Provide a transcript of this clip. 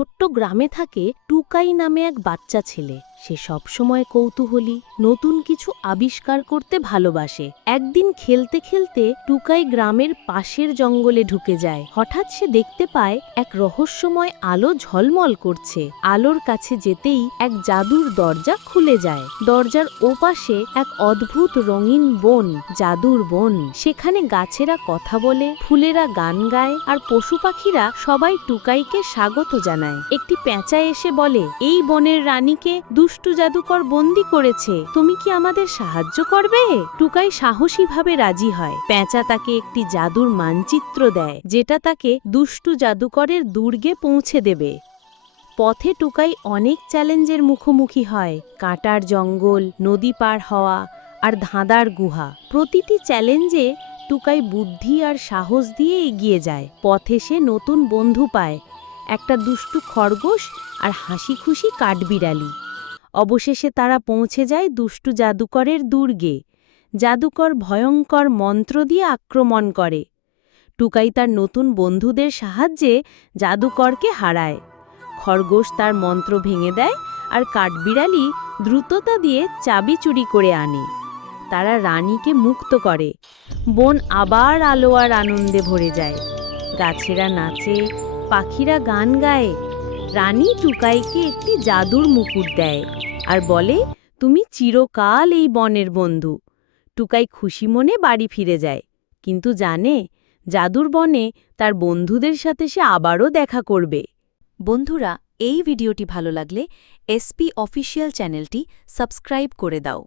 ছোট্ট গ্রামে থাকে টুকাই নামে এক বাচ্চা ছেলে। সে সবসময় কৌতূহলী, নতুন কিছু আবিষ্কার করতে ভালোবাসে। একদিন খেলতে খেলতে টুকাই গ্রামের পাশের জঙ্গলে ঢুকে যায়। হঠাৎ সে দেখতে পায় এক রহস্যময় আলো ঝলমল করছে। আলোর কাছে যেতেই এক জাদুর দরজা খুলে যায়। দরজার ওপাশে এক অদ্ভুত রঙিন বন, জাদুর বন। সেখানে গাছেরা কথা বলে, ফুলেরা গান গায়, আর পশু পাখিরা সবাই টুকাইকে স্বাগত জানায়। একটি পেঁচা এসে বলে, এই বনের রানীকে দুষ্টু জাদুকর বন্দী করেছে, তুমি কি আমাদের সাহায্য করবে? টুকাই সাহসীভাবে রাজি হয়। পেঁচা তাকে একটি জাদুর মানচিত্র দেয়, যেটা তাকে দুষ্টু জাদুকরের দুর্গে পৌঁছে দেবে। পথে টুকাই অনেক চ্যালেঞ্জের মুখোমুখি হয়। কাঁটার জঙ্গল, নদী পার হওয়া, আর ধাঁধার গুহা। প্রতিটি চ্যালেঞ্জে টুকাই বুদ্ধি আর সাহস দিয়ে এগিয়ে যায়। পথে সে নতুন বন্ধু পায়, একটা দুষ্টু খরগোশ আর হাসি খুশি কাঠবিড়ালি। অবশেষে তারা পৌঁছে যায় দুষ্টু জাদুকরের দুর্গে। জাদুকর ভয়ঙ্কর মন্ত্র দিয়ে আক্রমণ করে। টুকাই তার নতুন বন্ধুদের সাহায্যে জাদুকরকে হারায়। খরগোশ তার মন্ত্র ভেঙে দেয়, আর কাঠবিড়ালি দ্রুততা দিয়ে চাবি চুরি করে আনে। তারা রানীকে মুক্ত করে। বন আবার আলো আর আনন্দে ভরে যায়। গাছেরা নাচে, পাখিরা গান গায়। রানী টুকাইকে একটি জাদুর মুকুট দেয় আর বলে, তুমি চিরকাল এই বনের বন্ধু। টুকাই খুশি মনে বাড়ি ফিরে যায়, কিন্তু জানে জাদুর বনে তার বন্ধুদের সাথে সে আবারও দেখা করবে। বন্ধুরা, এই ভিডিওটি ভালো লাগলে এসপি অফিসিয়াল চ্যানেলটি সাবস্ক্রাইব করে দাও।